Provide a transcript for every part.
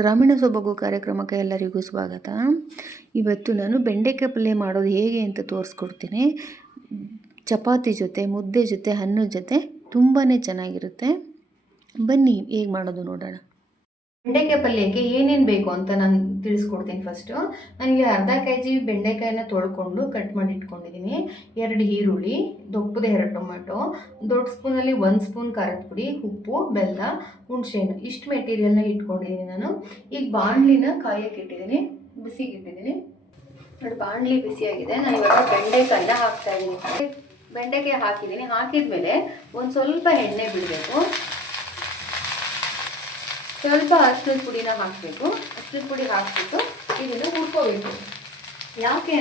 ಗ್ರಾಮೀಣ ಸೊಬಗು ಕಾರ್ಯಕ್ರಮಕ್ಕೆ ಎಲ್ಲರಿಗೂ ಸ್ವಾಗತ. ಇವತ್ತು ನಾನು ಬೆಂಡೆಕಾಯಿ ಪಲ್ಯ ಮಾಡೋದು ಹೇಗೆ ಅಂತ ತೋರಿಸ್ಕೊಡ್ತೀನಿ. ಚಪಾತಿ ಜೊತೆ, ಮುದ್ದೆ ಜೊತೆ, ಅನ್ನದ ಜೊತೆ ತುಂಬಾ ಚೆನ್ನಾಗಿರುತ್ತೆ. ಬನ್ನಿ ಹೇಗೆ ಮಾಡೋದು ನೋಡೋಣ. ಬೆಂಡೆಕಾಯಿ ಪಲ್ಯಕ್ಕೆ ಏನೇನು ಬೇಕು ಅಂತ ನಾನು ತಿಳಿಸ್ಕೊಡ್ತೀನಿ. ಫಸ್ಟು ನನಗೆ ಅರ್ಧ kg ಬೆಂಡೆಕಾಯಿನ ತೊಳ್ಕೊಂಡು ಕಟ್ ಮಾಡಿ ಇಟ್ಕೊಂಡಿದ್ದೀನಿ. 2 ಈರುಳ್ಳಿ, ದೊಪ್ಪದೆ 2 ಟೊಮೆಟೊ, ದೊಡ್ಡ ಸ್ಪೂನಲ್ಲಿ 1 ಸ್ಪೂನ್ ಖಾರದ ಪುಡಿ, ಉಪ್ಪು, ಬೆಲ್ಲ, ಹುಣಸೆಹಣ್ಣು, ಇಷ್ಟು ಮೆಟೀರಿಯಲ್ನ ಇಟ್ಕೊಂಡಿದ್ದೀನಿ ನಾನು. ಈಗ ಬಾಣಲಿನ ಕಾಯಕ್ಕೆ ಇಟ್ಟಿದ್ದೀನಿ, ಬಿಸಿಗೆ ಇಟ್ಟಿದ್ದೀನಿ ನೋಡಿ. ಬಾಣಲಿ ಬಿಸಿಯಾಗಿದೆ. ನಾನು ಇವಾಗ ಬೆಂಡೆಕಾಯಿನ ಹಾಕ್ತಾ ಇದ್ದೀನಿ. ಬೆಂಡೆಕಾಯಿ ಹಾಕಿದ್ದೀನಿ. ಹಾಕಿದ್ಮೇಲೆ ಒಂದು ಸ್ವಲ್ಪ ಎಣ್ಣೆ ಬಿಡಬೇಕು. ಸ್ವಲ್ಪ ಅರಿಶಿನ ಪುಡಿನ ಹಾಕಬೇಕು. ಅರಿಶಿನ ಪುಡಿ ಹಾಕ್ಬಿಟ್ಟು ಇದನ್ನು ಹುರ್ಕೋಬೇಕು. ಯಾಕೆ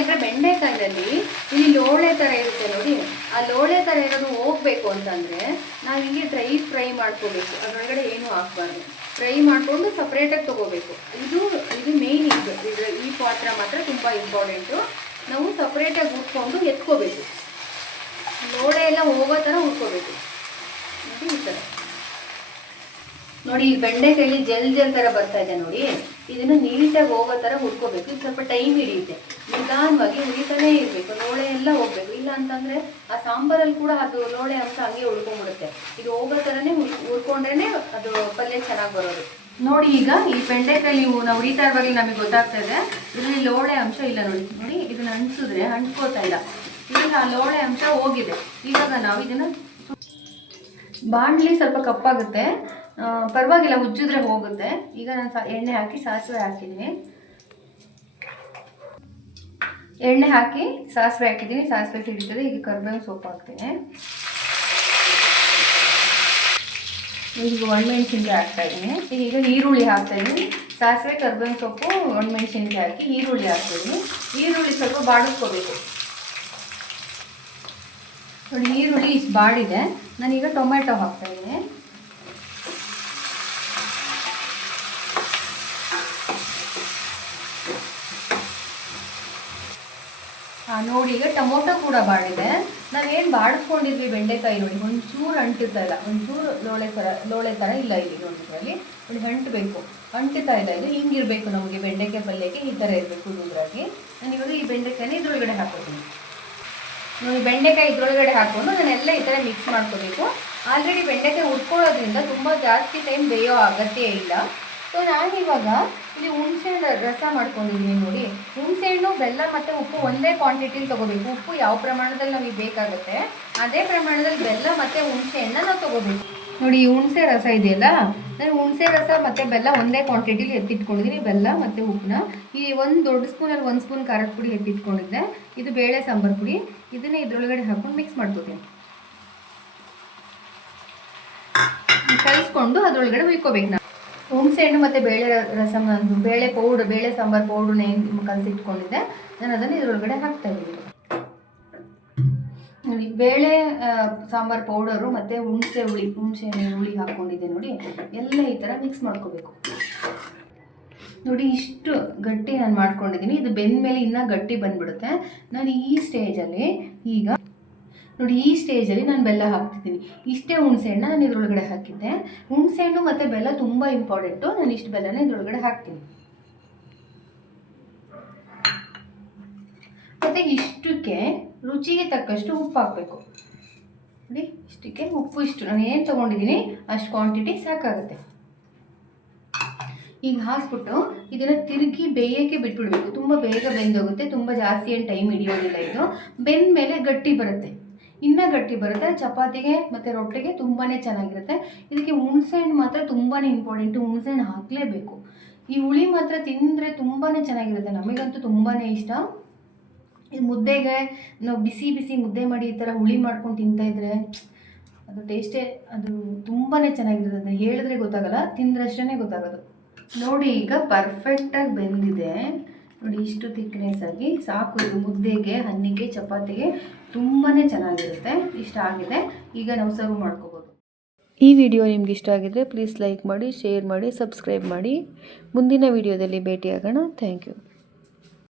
ಅಂದರೆ ಬೆಂಡೆಕಾಯಿನಲ್ಲಿ ಇಲ್ಲಿ ಲೋಳೆ ಥರ ಇರುತ್ತೆ ನೋಡಿ. ಆ ಲೋಳೆ ಥರ ಏನಾದರೂ ಹೋಗಬೇಕು ಅಂತಂದರೆ ನಾವು ಹಿಂಗೆ ಫ್ರೈ ಮಾಡ್ಕೋಬೇಕು. ಅದರೊಳಗಡೆ ಏನೂ ಹಾಕ್ಬಾರ್ದು. ಫ್ರೈ ಮಾಡಿಕೊಂಡು ಸಪ್ರೇಟಾಗಿ ತೊಗೋಬೇಕು. ಇದು ಮೇಯ್ನ್. ಈ ಪಾತ್ರ ಮಾತ್ರ ತುಂಬ ಇಂಪಾರ್ಟೆಂಟು. ನಾವು ಸಪ್ರೇಟಾಗಿ ಹುರ್ಕೊಂಡು ಎತ್ಕೋಬೇಕು. ಲೋಳೆ ಎಲ್ಲ ಹೋಗೋ ಥರ ಹುರ್ಕೋಬೇಕು ನೋಡಿ. ಈ ಥರ ನೋಡಿ, ಈ ಬೆಂಡೆಕಾಯಲ್ಲಿ ಜೆಲ್ ಥರ ಬರ್ತಾ ಇದೆ ನೋಡಿ. ಇದನ್ನು ನೀಟಾಗಿ ಹೋಗೋ ಥರ ಹುರ್ಕೋಬೇಕು. ಇದು ಸ್ವಲ್ಪ ಟೈಮ್ ಹಿಡಿಯುತ್ತೆ. ನಿಧಾನವಾಗಿ ಹುರಿತಾನೇ ಇರಬೇಕು. ಲೋಳೆ ಎಲ್ಲ ಹೋಗ್ಬೇಕು. ಇಲ್ಲ ಅಂತಂದರೆ ಆ ಸಾಂಬಾರಲ್ಲಿ ಕೂಡ ಅದು ಲೋಳೆ ಅಂಶ ಹಂಗೆ ಉಳ್ಕೊಂಡ್ಬಿಡುತ್ತೆ. ಇದು ಹೋಗೋ ಥರನೇ ಹುರ್ಕೊಂಡ್ರೇ ಅದು ಪಲ್ಯ ಚೆನ್ನಾಗಿ ಬರೋದು ನೋಡಿ. ಈಗ ಈ ಬೆಂಡೆಕಾಯಿ ನಾವು ಹುರಿತಾ ಇರುವಾಗಲೇ ನಮಗೆ ಗೊತ್ತಾಗ್ತಾ ಇದೆ ಇದರಲ್ಲಿ ಲೋಳೆ ಅಂಶ ಇಲ್ಲ ನೋಡಿ. ಇದನ್ನು ಅಂಟಿಸಿದ್ರೆ ಅಂಟ್ಕೋತಾ ಇಲ್ಲ. ಈಗ ಆ ಲೋಳೆ ಅಂಶ ಹೋಗಿದೆ. ಇವಾಗ ನಾವು ಇದನ್ನು ಬಾಣಲಿ ಸ್ವಲ್ಪ ಕಪ್ಪಾಗುತ್ತೆ, ಪರವಾಗಿಲ್ಲ, ಉಜ್ಜಿದ್ರೆ ಹೋಗುತ್ತೆ. ಈಗ ನಾನು ಎಣ್ಣೆ ಹಾಕಿ ಸಾಸಿವೆ ಹಾಕಿದ್ದೀನಿ. ಎಣ್ಣೆ ಹಾಕಿ ಸಾಸಿವೆ ಹಾಕಿದ್ದೀನಿ. ಸಾಸಿವೆ ಸಿಡಿತದೆ. ಈಗ ಕರಿಬೇವು ಸೊಪ್ಪು ಹಾಕ್ತೀನಿ. ಈಗ ಒಣಮೆಣಸಿನ್ಕಾಯಿ ಹಾಕ್ತಾ ಇದ್ದೀನಿ. ಈಗ ಈರುಳ್ಳಿ ಹಾಕ್ತಾ ಇದ್ದೀನಿ. ಸಾಸಿವೆ, ಕರಿಬೇವು ಸೊಪ್ಪು, ಒಣಮೆಣಸಿನ್ಕಾಯಿ ಹಾಕಿ ಈರುಳ್ಳಿ ಹಾಕ್ತಿದ್ದೀನಿ. ಈರುಳ್ಳಿ ಸ್ವಲ್ಪ ಬಾಡಿಸ್ಕೋಬೇಕು ನೋಡಿ. ಈರುಳ್ಳಿ ಇಷ್ಟು ಬಾಡಿದೆ. ನಾನೀಗ ಟೊಮೆಟೊ ಹಾಕ್ತಾಯಿದ್ದೀನಿ. ನೋಡಿ, ಈಗ ಟೊಮೊಟೊ ಕೂಡ ಬಾಡಿದೆ. ನಾವೇನು ಬಾಡಿಸ್ಕೊಂಡಿದ್ವಿ ಬೆಂಡೆಕಾಯಿ ನೋಡಿ, ಒಂಚೂರು ಅಂಟುತ್ತಾ ಇಲ್ಲ. ಒಂಚೂರು ಲೋಳೆ ಥರ ಇಲ್ಲ ಇಲ್ಲಿ ನೋಡಿ. ಇದರಲ್ಲಿ ನೋಡಿ ಅಂಟಬೇಕು, ಅಂಟುತ್ತಾ ಇಲ್ಲ. ಇದು ಹಿಂಗಿರಬೇಕು ನಮಗೆ ಬೆಂಡೆಕಾಯಿ ಪಲ್ಯಕ್ಕೆ. ಈ ಥರ ಇರಬೇಕು ಉದುರಾಗಿ. ನಾನಿವಾಗ ಈ ಬೆಂಡೆಕಾಯಿನ ಇದ್ರೊಳಗಡೆ ಹಾಕೋತೀನಿ ನೋಡಿ. ಬೆಂಡೆಕಾಯಿ ಇದ್ರೊಳಗಡೆ ಹಾಕ್ಕೊಂಡು ನಾನೆಲ್ಲ ಈ ಥರ ಮಿಕ್ಸ್ ಮಾಡ್ಕೋಬೇಕು. ಆಲ್ರೆಡಿ ಬೆಂಡೆಕಾಯಿ ಹುರ್ಕೊಳ್ಳೋದ್ರಿಂದ ತುಂಬ ಜಾಸ್ತಿ ಟೈಮ್ ಬೇಯೋ ಅಗತ್ಯ ಇಲ್ಲ. ಸೊ ನಾನಿವಾಗ ಇಲ್ಲಿ ಹುಣಸೆಹಣ್ಣು ರಸ ಮಾಡ್ಕೊಂಡಿದ್ದೀನಿ ನೋಡಿ. ಹುಣಸೆಹಣ್ಣು, ಬೆಲ್ಲ ಮತ್ತು ಉಪ್ಪು ಒಂದೇ ಕ್ವಾಂಟಿಟಿಲಿ ತೊಗೋಬೇಕು. ಉಪ್ಪು ಯಾವ ಪ್ರಮಾಣದಲ್ಲಿ ನಮಗೆ ಬೇಕಾಗುತ್ತೆ ಅದೇ ಪ್ರಮಾಣದಲ್ಲಿ ಬೆಲ್ಲ ಮತ್ತು ಹುಣಸೆಹಣ್ಣು ನಾವು ತೊಗೋಬೇಕು ನೋಡಿ. ಈ ಹುಣಸೆ ರಸ ಇದೆಯಲ್ಲ, ನಾನು ಹುಣಸೆ ರಸ ಮತ್ತು ಬೆಲ್ಲ ಒಂದೇ ಕ್ವಾಂಟಿಟಿಲಿ ಎತ್ತಿಟ್ಕೊಂಡಿದ್ದೀನಿ. ಬೆಲ್ಲ ಮತ್ತು ಉಪ್ಪನ್ನ ಈ ಒಂದು ದೊಡ್ಡ ಸ್ಪೂನಲ್ಲಿ 1 ಸ್ಪೂನ್ ಖಾರದ ಪುಡಿ ಎತ್ತಿಟ್ಕೊಂಡಿದ್ದೆ. ಇದು ಬೇಳೆ ಸಾಂಬಾರು ಪುಡಿ. ಇದನ್ನೇ ಇದರೊಳಗಡೆ ಹಾಕ್ಕೊಂಡು ಮಿಕ್ಸ್ ಮಾಡ್ಕೋತೀನಿ. ಕಲಿಸ್ಕೊಂಡು ಅದರೊಳಗಡೆ ಹುಯ್ಕೋಬೇಕು. ನಾನು ಹುಣಸೆಹಣ್ಣು ಮತ್ತು ಬೇಳೆ ರಸಮ್, ಬೇಳೆ ಸಾಂಬಾರು ಪೌಡ್ರನ್ನ ಏನು ಕಲಸಿಟ್ಕೊಂಡಿದ್ದೆ, ನಾನು ಅದನ್ನು ಇದರೊಳಗಡೆ ಹಾಕ್ತಾಯಿದ್ದೀನಿ ನೋಡಿ. ಬೇಳೆ ಸಾಂಬಾರು ಪೌಡರು ಮತ್ತು ಹುಣಸೆ ಹುಳಿ ಹಾಕ್ಕೊಂಡಿದ್ದೆ ನೋಡಿ. ಎಲ್ಲ ಈ ಥರ ಮಿಕ್ಸ್ ಮಾಡ್ಕೋಬೇಕು ನೋಡಿ. ಇಷ್ಟು ಗಟ್ಟಿ ನಾನು ಮಾಡ್ಕೊಂಡಿದ್ದೀನಿ. ಇದು ಬೆಂದ ಮೇಲೆ ಇನ್ನೂ ಗಟ್ಟಿ ಬಂದುಬಿಡುತ್ತೆ. ನಾನು ಈ ಸ್ಟೇಜಲ್ಲಿ ನಾನು ಬೆಲ್ಲ ಹಾಕ್ತಿದ್ದೀನಿ. ಇಷ್ಟೇ ಹುಣಸೆಹಣ್ಣು ನಾನು ಇದರೊಳಗಡೆ ಹಾಕಿದ್ದೆ. ಹುಣಸೆಹಣ್ಣು ಮತ್ತು ಬೆಲ್ಲ ತುಂಬ ಇಂಪಾರ್ಟೆಂಟು. ನಾನು ಇಷ್ಟು ಬೆಲ್ಲನ ಇದರೊಳಗಡೆ ಹಾಕ್ತೀನಿ. ಮತ್ತು ಇಷ್ಟಕ್ಕೆ ರುಚಿಗೆ ತಕ್ಕಷ್ಟು ಉಪ್ಪು ಹಾಕಬೇಕು ನೋಡಿ. ಇಷ್ಟಕ್ಕೆ ಉಪ್ಪು ಇಷ್ಟು ನಾನು ಏನು ತೊಗೊಂಡಿದ್ದೀನಿ ಅಷ್ಟು ಕ್ವಾಂಟಿಟಿ ಸಾಕಾಗುತ್ತೆ. ಈಗ ಹಾಕ್ಬಿಟ್ಟು ಇದನ್ನು ತಿರುಗಿ ಬೇಯೋಕ್ಕೆ ಬಿಟ್ಬಿಡ್ಬೇಕು. ತುಂಬ ಬೇಗ ಬೆಂದೋಗುತ್ತೆ. ತುಂಬ ಜಾಸ್ತಿ ಏನು ಟೈಮ್ ಹಿಡಿಯೋದಿಲ್ಲ. ಇದು ಬೆಂದ ಮೇಲೆ ಗಟ್ಟಿ ಬರುತ್ತೆ, ಇನ್ನೂ ಗಟ್ಟಿ ಬರುತ್ತೆ. ಚಪಾತಿಗೆ ಮತ್ತು ರೊಟ್ಟಿಗೆ ತುಂಬಾ ಚೆನ್ನಾಗಿರುತ್ತೆ. ಇದಕ್ಕೆ ಹುಣಸೆಹಣ್ಣು ಮಾತ್ರ ತುಂಬಾ ಇಂಪಾರ್ಟೆಂಟು. ಹುಣಸೆಹಣ್ಣು ಹಾಕಲೇಬೇಕು. ಈ ಹುಳಿ ಮಾತ್ರ ತಿಂದರೆ ತುಂಬಾ ಚೆನ್ನಾಗಿರುತ್ತೆ. ನಮಗಂತೂ ತುಂಬಾ ಇಷ್ಟ. ಈ ಮುದ್ದೆಗೆ ನಾವು ಬಿಸಿ ಮುದ್ದೆ ಮಾಡಿ ಈ ಥರ ಹುಳಿ ಮಾಡ್ಕೊಂಡು ತಿಂತಾಯಿದ್ರೆ ಅದು ಟೇಸ್ಟೇ ಅದು ತುಂಬಾ ಚೆನ್ನಾಗಿರುತ್ತೆ. ಅದನ್ನು ಹೇಳಿದ್ರೆ ಗೊತ್ತಾಗಲ್ಲ, ತಿಂದ್ರಷ್ಟೇ ಗೊತ್ತಾಗೋದು ನೋಡಿ. ಈಗ ಪರ್ಫೆಕ್ಟಾಗಿ ಬೆಂದಿದೆ ನೋಡಿ. ಇಷ್ಟು ಥಿಕ್ನೆಸ್ ಆಗಿ ಸಾಕು. ಇದು ಮುದ್ದೆಗೆ, ಅನ್ನಕ್ಕೆ, ಚಪಾತಿಗೆ ತುಂಬಾ ಚೆನ್ನಾಗಿರುತ್ತೆ. ಇಷ್ಟ ಆಗಿದೆ. ಈಗ ನಾವು ಸರ್ವ್ ಮಾಡ್ಕೋಬೋದು. ಈ ವಿಡಿಯೋ ನಿಮ್ಗೆ ಇಷ್ಟ ಆಗಿದ್ರೆ ಪ್ಲೀಸ್ ಲೈಕ್ ಮಾಡಿ, ಶೇರ್ ಮಾಡಿ, ಸಬ್ಸ್ಕ್ರೈಬ್ ಮಾಡಿ. ಮುಂದಿನ ವಿಡಿಯೋದಲ್ಲಿ ಭೇಟಿಯಾಗೋಣ. Thank you.